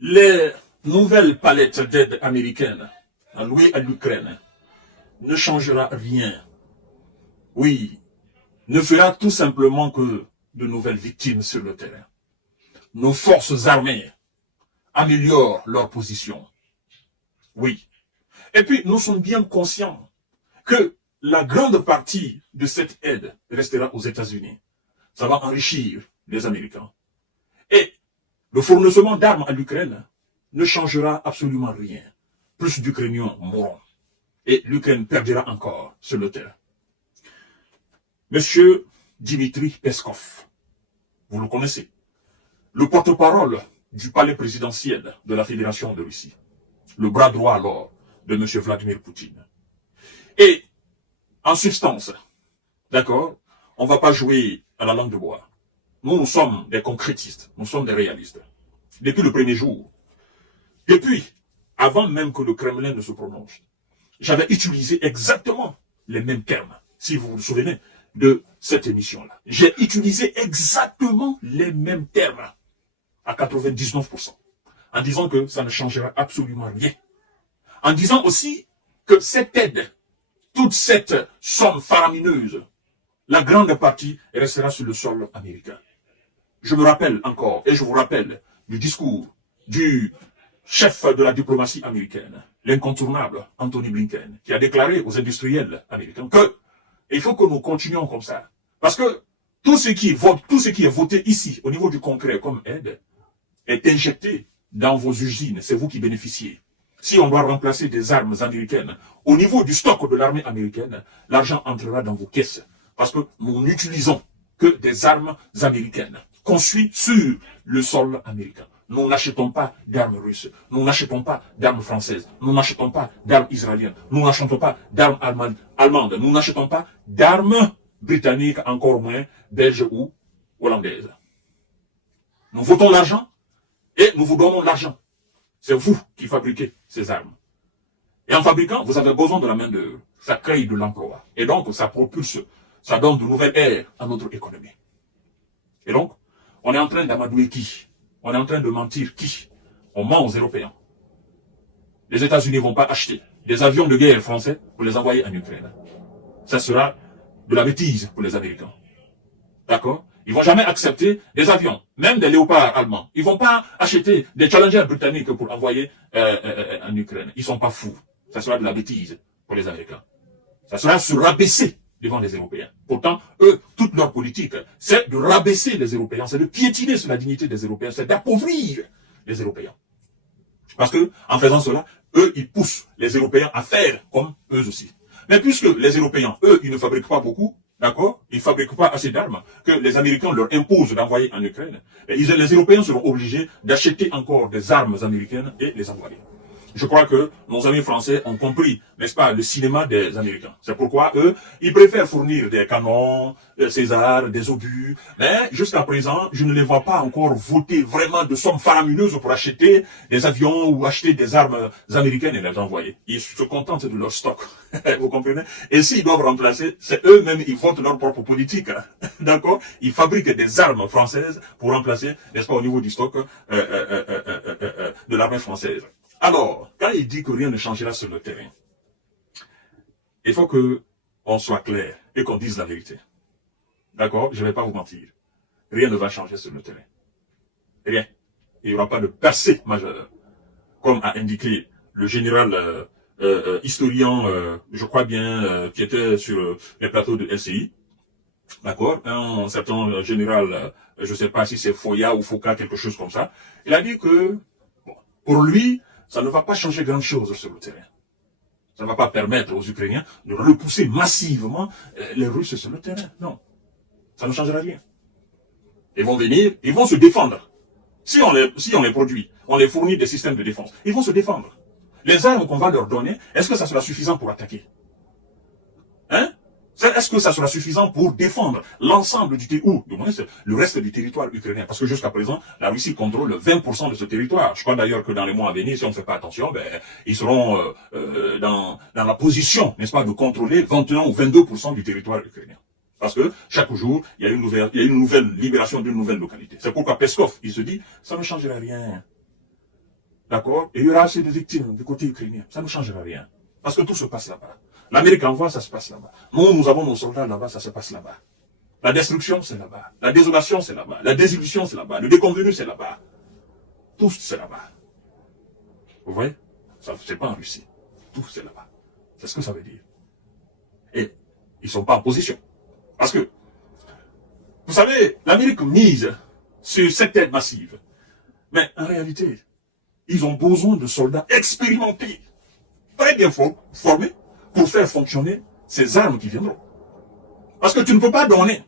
Les nouvelles palettes d'aide américaines allouées à l'Ukraine ne changera rien. Oui, ne fera tout simplement que de nouvelles victimes sur le terrain. Nos forces armées améliorent leur position. Oui. Et puis, nous sommes bien conscients que la grande partie de cette aide restera aux États-Unis. Ça va enrichir les Américains. Et le fournissement d'armes à l'Ukraine ne changera absolument rien. Plus d'Ukrainiens mourront. Et l'Ukraine perdra encore sur le terrain. Monsieur Dimitri Peskov, vous le connaissez, le porte-parole du palais présidentiel de la Fédération de Russie, le bras droit alors de M. Vladimir Poutine. Et, en substance, d'accord, on ne va pas jouer à la langue de bois. Nous sommes des concrétistes, nous sommes des réalistes. Depuis le premier jour, depuis, avant même que le Kremlin ne se prononce, j'avais utilisé exactement les mêmes termes, si vous vous souvenez de cette émission-là. J'ai utilisé exactement les mêmes termes, à 99%, en disant que ça ne changera absolument rien. En disant aussi que cette aide, toute cette somme faramineuse, la grande partie restera sur le sol américain. Je me rappelle encore, et je vous rappelle, du discours du chef de la diplomatie américaine, l'incontournable Anthony Blinken, qui a déclaré aux industriels américains que il faut que nous continuions comme ça. Parce que tout ce qui est voté ici, au niveau du Congrès comme aide, est injecté dans vos usines. C'est vous qui bénéficiez. Si on doit remplacer des armes américaines, au niveau du stock de l'armée américaine, l'argent entrera dans vos caisses. Parce que nous n'utilisons que des armes américaines, conçues sur le sol américain. Nous n'achetons pas d'armes russes, nous n'achetons pas d'armes françaises, nous n'achetons pas d'armes israéliennes, nous n'achetons pas d'armes allemandes, nous n'achetons pas d'armes britanniques, encore moins belges ou hollandaises. Nous votons l'argent et nous vous donnons l'argent. C'est vous qui fabriquez ces armes. Et en fabriquant, vous avez besoin de la main-d'œuvre. Ça crée de l'emploi. Et donc, ça propulse, ça donne de nouvelles airs à notre économie. Et donc, on est en train d'amadouer qui? On est en train de mentir qui? On ment aux Européens. Les États-Unis ne vont pas acheter des avions de guerre français pour les envoyer en Ukraine. Ça sera de la bêtise pour les Américains. D'accord? Ils ne vont jamais accepter des avions, même des léopards allemands. Ils ne vont pas acheter des Challengers britanniques pour envoyer en Ukraine. Ils ne sont pas fous. Ça sera de la bêtise pour les Américains. Ça sera se rabaisser devant les Européens. Pourtant, eux, toute leur politique, c'est de rabaisser les Européens, c'est de piétiner sur la dignité des Européens, c'est d'appauvrir les Européens. Parce que, en faisant cela, eux, ils poussent les Européens à faire comme eux aussi. Mais puisque les Européens, eux, ils ne fabriquent pas beaucoup, d'accord, ils ne fabriquent pas assez d'armes que les Américains leur imposent d'envoyer en Ukraine, et les Européens seront obligés d'acheter encore des armes américaines et les envoyer. Je crois que nos amis français ont compris, n'est-ce pas, le cinéma des Américains. C'est pourquoi eux, ils préfèrent fournir des canons, des César, des obus. Mais jusqu'à présent, je ne les vois pas encore voter vraiment de sommes faramineuses pour acheter des avions ou acheter des armes américaines et les envoyer. Ils se contentent de leur stock. Vous comprenez? Et s'ils doivent remplacer, c'est eux-mêmes, ils votent leur propre politique. D'accord? Ils fabriquent des armes françaises pour remplacer, n'est-ce pas, au niveau du stock de l'armée française. Alors, quand il dit que rien ne changera sur le terrain, il faut que on soit clair et qu'on dise la vérité. D'accord? Je ne vais pas vous mentir. Rien ne va changer sur le terrain. Rien. Il n'y aura pas de percée majeure. Comme a indiqué le général historien, je crois bien, qui était sur les plateaux de LCI. D'accord? Un certain général, je ne sais pas si c'est Foya ou Foka, quelque chose comme ça. Il a dit que, bon, pour lui, ça ne va pas changer grand-chose sur le terrain. Ça ne va pas permettre aux Ukrainiens de repousser massivement les Russes sur le terrain. Non. Ça ne changera rien. Ils vont venir, ils vont se défendre. Si on les produit, on les fournit des systèmes de défense, ils vont se défendre. Les armes qu'on va leur donner, est-ce que ça sera suffisant pour attaquer? Hein? Est-ce que ça sera suffisant pour défendre l'ensemble du territoire, ou du moins le reste du territoire ukrainien? Parce que jusqu'à présent, la Russie contrôle 20% de ce territoire. Je crois d'ailleurs que dans les mois à venir, si on ne fait pas attention, ils seront dans la position, n'est-ce pas, de contrôler 21 ou 22% du territoire ukrainien. Parce que chaque jour, il y a une nouvelle libération d'une nouvelle localité. C'est pourquoi Peskov, il se dit, ça ne changera rien. d'accord, et il y aura assez de victimes du côté ukrainien. Ça ne changera rien. Parce que tout se passe là-bas. L'Amérique envoie, ça se passe là-bas. Nous avons nos soldats là-bas, ça se passe là-bas. La destruction, c'est là-bas. La désolation, c'est là-bas. La désillusion, c'est là-bas. Le déconvenu, c'est là-bas. Tout, c'est là-bas. Vous voyez? Ça, c'est pas en Russie. Tout, c'est là-bas. C'est ce que ça veut dire. Et ils sont pas en position. Parce que, vous savez, l'Amérique mise sur cette aide massive. Mais en réalité, ils ont besoin de soldats expérimentés, très bien formés, pour faire fonctionner ces armes qui viendront. Parce que tu ne peux pas donner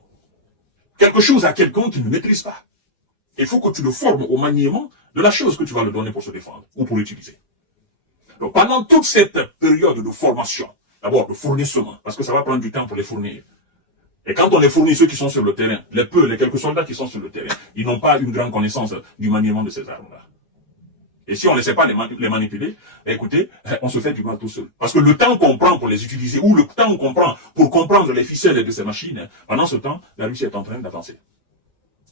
quelque chose à quelqu'un qui ne maîtrise pas. Il faut que tu le formes au maniement de la chose que tu vas le donner pour se défendre ou pour l'utiliser. Donc pendant toute cette période de formation, d'abord de fournissement, parce que ça va prendre du temps pour les fournir. Et quand on les fournit, ceux qui sont sur le terrain, les quelques soldats qui sont sur le terrain, ils n'ont pas une grande connaissance du maniement de ces armes-là. Et si on ne sait pas les manipuler, écoutez, on se fait du mal tout seul. Parce que le temps qu'on prend pour les utiliser, ou le temps qu'on prend pour comprendre les ficelles de ces machines, pendant ce temps, la Russie est en train d'avancer.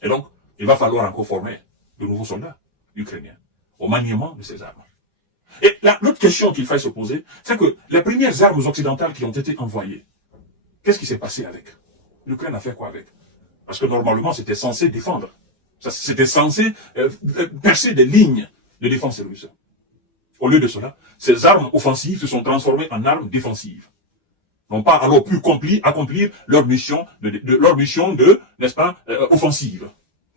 Et donc, il va falloir encore former de nouveaux soldats ukrainiens au maniement de ces armes. Et l'autre question qu'il faille se poser, c'est que les premières armes occidentales qui ont été envoyées, qu'est-ce qui s'est passé avec? L'Ukraine a fait quoi avec? Parce que normalement, c'était censé défendre. C'était censé percer des lignes de défense russe. Au lieu de cela, ces armes offensives se sont transformées en armes défensives. N'ont pas alors pu accomplir leur mission n'est-ce pas, offensive.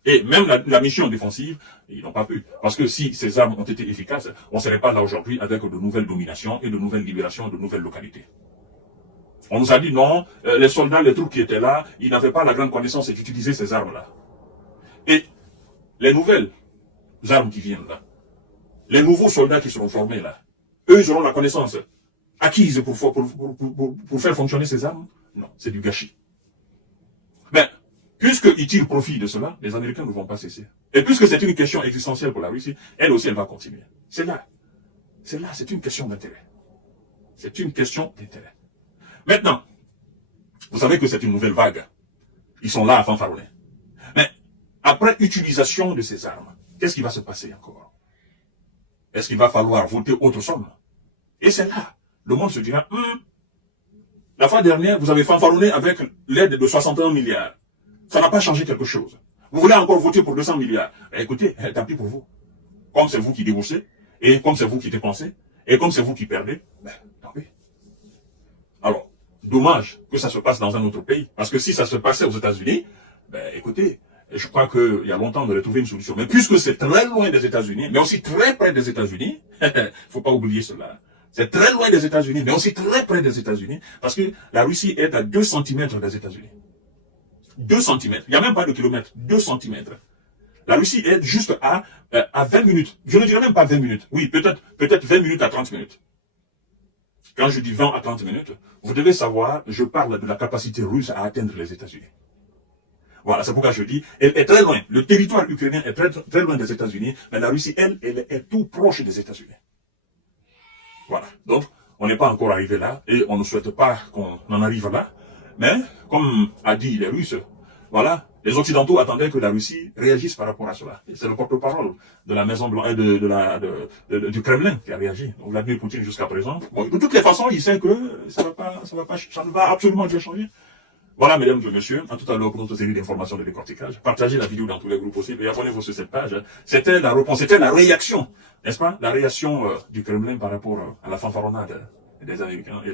Et même la mission défensive, ils n'ont pas pu. Parce que si ces armes ont été efficaces, on ne serait pas là aujourd'hui avec de nouvelles dominations et de nouvelles libérations de nouvelles localités. On nous a dit non, les soldats, les troupes qui étaient là, ils n'avaient pas la grande connaissance d'utiliser ces armes-là. Et les nouvelles armes qui viennent là, les nouveaux soldats qui seront formés là, eux, ils auront la connaissance acquise pour faire fonctionner ces armes? Non, c'est du gâchis. Mais, puisqu'ils tirent profit de cela, les Américains ne vont pas cesser. Et puisque c'est une question existentielle pour la Russie, elle aussi, elle va continuer. C'est là, c'est une question d'intérêt. C'est une question d'intérêt. Maintenant, vous savez que c'est une nouvelle vague. Ils sont là à fanfaronner. Mais, après utilisation de ces armes, qu'est-ce qui va se passer encore? Est-ce qu'il va falloir voter autre somme? Et c'est là, le monde se dira, la fois dernière, vous avez fanfaronné avec l'aide de 61 milliards. Ça n'a pas changé quelque chose. Vous voulez encore voter pour 200 milliards. Écoutez, tant pis pour vous. Comme c'est vous qui déboursez, et comme c'est vous qui dépensez, et comme c'est vous qui perdez, tant pis. Alors, dommage que ça se passe dans un autre pays. Parce que si ça se passait aux États-Unis, écoutez, je crois qu'il y a longtemps on aurait trouvé une solution. Mais puisque c'est très loin des États-Unis, mais aussi très près des États-Unis, faut pas oublier cela. C'est très loin des États-Unis, mais aussi très près des États-Unis, parce que la Russie est à 2 cm des États-Unis. 2 cm. Il n'y a même pas de kilomètres. 2 cm. La Russie est juste à 20 minutes. Je ne dirais même pas 20 minutes. Oui, peut-être 20 minutes à 30 minutes. Quand je dis 20 à 30 minutes, vous devez savoir, je parle de la capacité russe à atteindre les États-Unis. Voilà, c'est pourquoi je dis, elle est très loin. Le territoire ukrainien est très, très loin des États-Unis, mais la Russie, elle est tout proche des États-Unis. Voilà. Donc, on n'est pas encore arrivé là, et on ne souhaite pas qu'on en arrive là. Mais, comme a dit les Russes, voilà, les Occidentaux attendaient que la Russie réagisse par rapport à cela. Et c'est le porte-parole de la Maison Blanche, du Kremlin qui a réagi. Donc, Vladimir Poutine jusqu'à présent. Bon, de toutes les façons, il sait que ça ne va absolument rien changer. Voilà, mesdames et messieurs, à tout à l'heure pour notre série d'informations de décortiquage. Partagez la vidéo dans tous les groupes possibles et abonnez-vous sur cette page. C'était la réponse, c'était la réaction, n'est-ce pas? La réaction du Kremlin par rapport à la fanfaronnade des Américains et